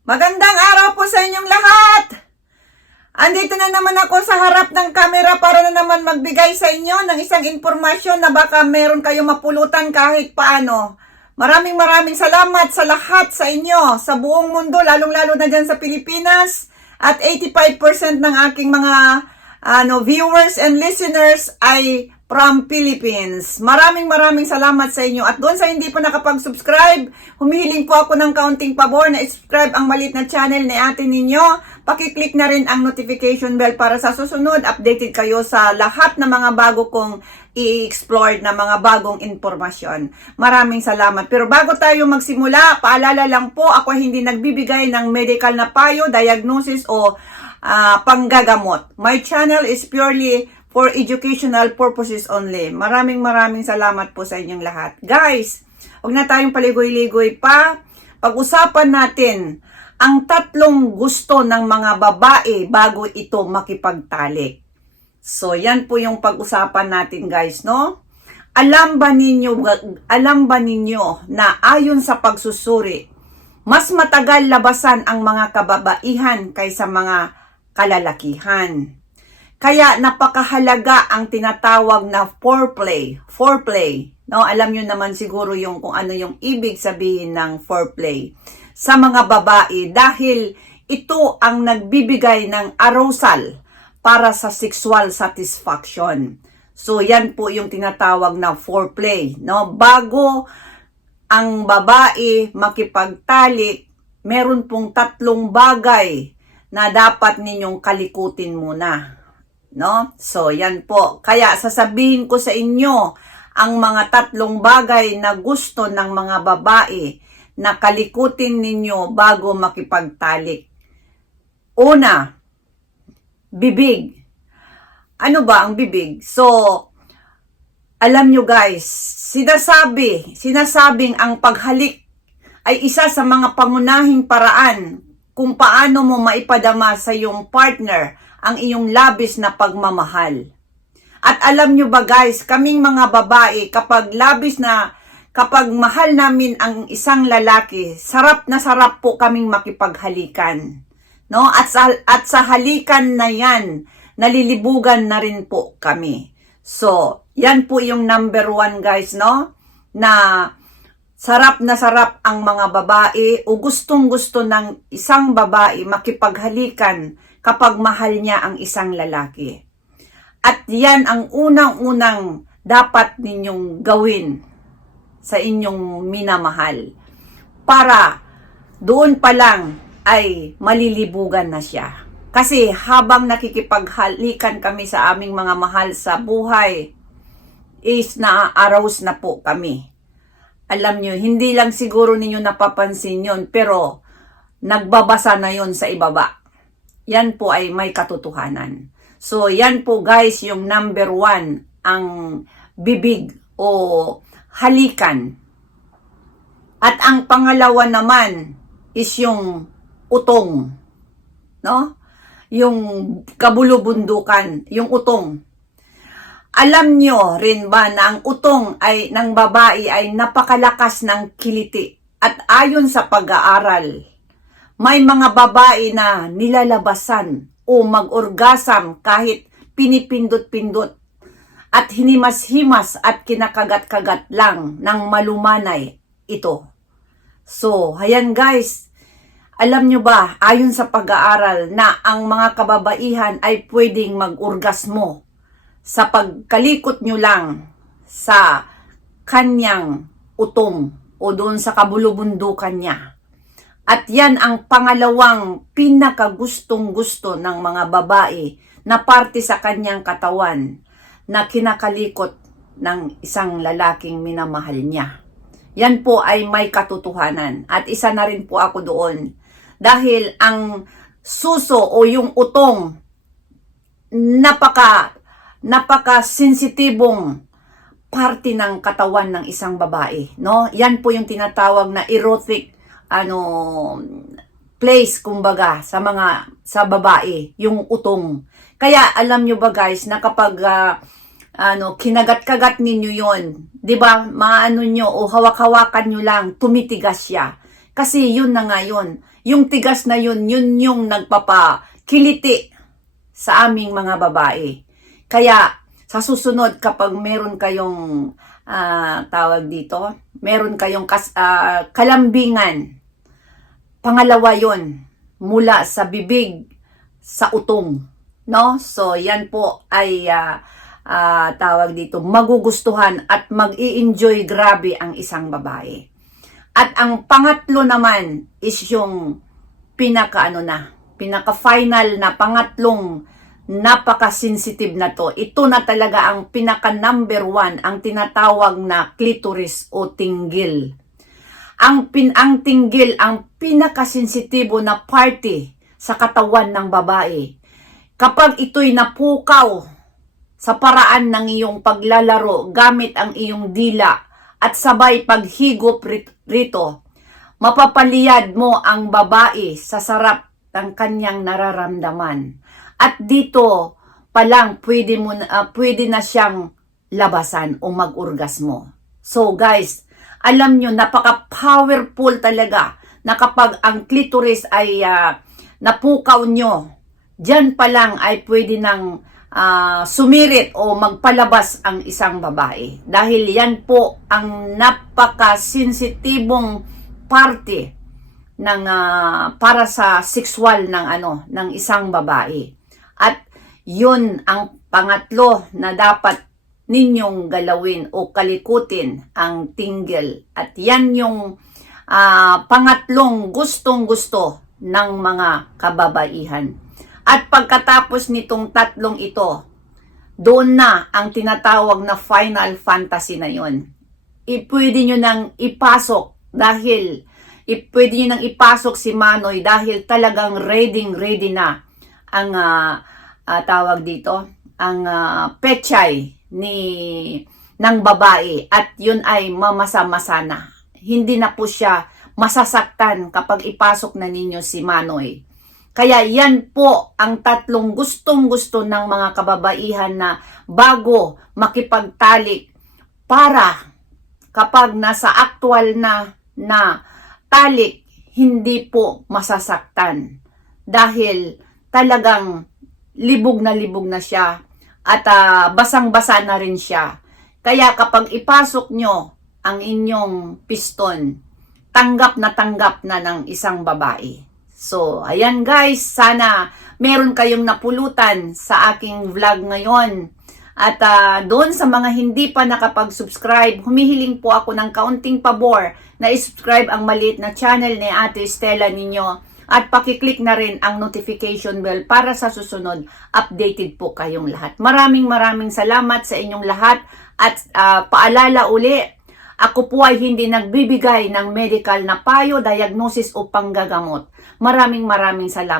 Magandang araw po sa inyong lahat! Andito na naman ako sa harap ng kamera para na naman magbigay sa inyo ng isang impormasyon na baka meron kayong mapulutan kahit paano. Maraming maraming salamat sa lahat sa inyo, sa buong mundo, lalong-lalo na dyan sa Pilipinas. At 85% ng aking mga ano, viewers and listeners ay from Philippines. Maraming maraming salamat sa inyo. At doon sa hindi pa nakapag-subscribe, humihiling po ako ng kaunting pabor na subscribe ang malit na channel ni ate ninyo. Pakiclick na rin ang notification bell para sa susunod, updated kayo sa lahat ng mga bago kong i-explore na mga bagong impormasyon. Maraming salamat. Pero bago tayo magsimula, paalala lang po, ako hindi nagbibigay ng medical na payo, diagnosis o ah, panggagamot. My channel is purely for educational purposes only. Maraming maraming salamat po sa inyong lahat. Guys, huwag na tayong paligoy-ligoy pa. Pag-usapan natin ang tatlong gusto ng mga babae bago ito makipagtalik. So, yan po yung pag-usapan natin guys, no? Alam ba ninyo, alam ba ninyo na ayon sa pagsusuri, mas matagal labasan ang mga kababaihan kaysa mga kalalakihan. Kaya napakahalaga ang tinatawag na foreplay. Foreplay. No, alam niyo naman siguro yung kung ano yung ibig sabihin ng foreplay sa mga babae dahil ito ang nagbibigay ng arousal para sa sexual satisfaction. So yan po yung tinatawag na foreplay, no? Bago ang babae makipagtalik, meron pong tatlong bagay na dapat ninyong kalikutin muna. No? So, yan po. Kaya sasabihin ko sa inyo ang mga tatlong bagay na gusto ng mga babae na kalikutin ninyo bago makipagtalik. Una, bibig. Ano ba ang bibig? So, alam nyo guys, sinasabi, sinasabing ang paghalik ay isa sa mga pangunahing paraan kung paano mo maipadama sa iyong partner ang iyong labis na pagmamahal. At alam nyo ba guys, kaming mga babae, kapag labis na, kapag mahal namin ang isang lalaki, sarap na sarap po kaming makipaghalikan. No? At sa, at sa halikan na yan, nalilibugan na rin po kami. So, yan po yung number one guys, no? Na sarap na sarap ang mga babae o gustong gusto ng isang babae makipaghalikan kapag mahal niya ang isang lalaki. At yan ang unang-unang dapat ninyong gawin sa inyong minamahal. Para doon pa lang ay malilibugan na siya. Kasi habang nakikipaghalikan kami sa aming mga mahal sa buhay, is na-arouse na po kami. Alam nyo, hindi lang siguro ninyo napapansin yon pero nagbabasa na yon sa ibaba yan po ay may katotohanan. So, yan po guys, yung number one, ang bibig o halikan. At ang pangalawa naman is yung utong. No? Yung kabulubundukan, yung utong. Alam nyo rin ba na ang utong ay ng babae ay napakalakas ng kiliti at ayon sa pag-aaral may mga babae na nilalabasan o mag-orgasm kahit pinipindot-pindot at hinimas-himas at kinakagat-kagat lang ng malumanay ito. So, hayan guys, alam nyo ba, ayon sa pag-aaral na ang mga kababaihan ay pwedeng mag-orgasmo sa pagkalikot nyo lang sa kanyang utong o doon sa kabulubundukan niya. At yan ang pangalawang pinakagustong gusto ng mga babae na parte sa kanyang katawan na kinakalikot ng isang lalaking minamahal niya. Yan po ay may katotohanan at isa na rin po ako doon. Dahil ang suso o yung utong napaka napaka sensitibong parte ng katawan ng isang babae, no? Yan po yung tinatawag na erotic ano place kumbaga sa mga sa babae yung utong kaya alam nyo ba guys na kapag uh, ano kinagat-kagat ninyo yon 'di ba maano nyo o hawak-hawakan nyo lang tumitigas siya Kasi yun na nga yun. Yung tigas na yun, yun yung nagpapakiliti sa aming mga babae. Kaya, sa susunod, kapag meron kayong ah, tawag dito, meron kayong kas, ah, kalambingan, pangalawa yon mula sa bibig sa utong. No? So, yan po ay ah, ah, tawag dito, magugustuhan at mag-i-enjoy grabe ang isang babae. At ang pangatlo naman is yung pinaka ano na, pinaka final na pangatlong napaka-sensitive na to. Ito na talaga ang pinaka number one, ang tinatawag na clitoris o tinggil. Ang, pin, ang tinggil, ang pinaka-sensitibo na party sa katawan ng babae. Kapag ito'y napukaw sa paraan ng iyong paglalaro gamit ang iyong dila at sabay paghigop rit- rito, mapapaliyad mo ang babae sa sarap ng kanyang nararamdaman. At dito pa lang pwede, mo, ah, pwede na siyang labasan o mag-orgasmo. So guys, alam nyo, napaka-powerful talaga na kapag ang clitoris ay ah, napukaw nyo, Diyan pa lang ay pwede nang ah, sumirit o magpalabas ang isang babae. Dahil yan po ang napaka-sensitibong parte ng ah, para sa sexual ng ano ng isang babae. At yun ang pangatlo na dapat ninyong galawin o kalikutin ang tinggil. At yan yung ah, pangatlong gustong-gusto ng mga kababaihan. At pagkatapos nitong tatlong ito, doon na ang tinatawag na final fantasy na yon. Ipwede nyo nang ipasok dahil ipwede nyo nang ipasok si Manoy dahil talagang ready ready na ang ah, ah, tawag dito, ang ah, pechay ni ng babae at yun ay mamasa-masa na. Hindi na po siya masasaktan kapag ipasok na ninyo si Manoy. Kaya yan po ang tatlong gustong-gusto ng mga kababaihan na bago makipagtalik para kapag nasa actual na na talik, hindi po masasaktan. Dahil talagang libog na libog na siya at ah, basang-basa na rin siya. Kaya kapag ipasok nyo ang inyong piston, tanggap na tanggap na ng isang babae. So, ayan guys, sana meron kayong napulutan sa aking vlog ngayon. At ah, doon sa mga hindi pa nakapag-subscribe, humihiling po ako ng kaunting pabor na isubscribe ang maliit na channel ni Ate Stella ninyo at pakiclick na rin ang notification bell para sa susunod updated po kayong lahat. Maraming maraming salamat sa inyong lahat at ah, paalala uli, ako po ay hindi nagbibigay ng medical na payo, diagnosis o panggagamot. Maraming maraming salamat.